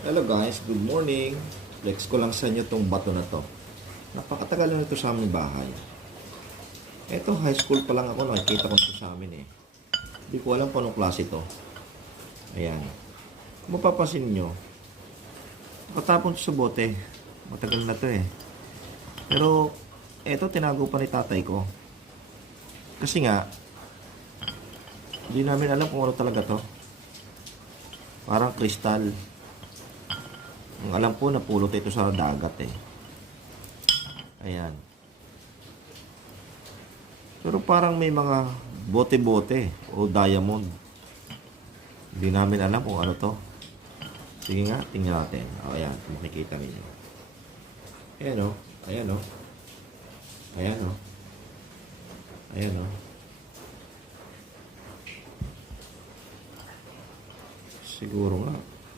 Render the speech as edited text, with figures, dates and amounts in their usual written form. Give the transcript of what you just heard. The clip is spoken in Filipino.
Hello guys, good morning. Flex ko lang sa inyo tong bato na to. Napakatagal na ito sa aming bahay. Ito, high school pa lang ako, nakikita ko ito sa amin eh. Hindi ko alam kung anong klase ito. Ayan. Kung mapapansin nyo, nakatapon ito sa bote. Matagal na to eh. Pero, ito tinago pa ni tatay ko. Kasi nga, hindi namin alam kung ano talaga to. Parang kristal. Ang alam po, napulot ito sa dagat eh. Ayan. Pero parang may mga bote-bote o diamond. Hindi namin alam kung ano to. Sige nga, tingnan natin. O, ayan, makikita ninyo. Ayan o. Ayan o. Ayan o. Ayan o. Siguro nga.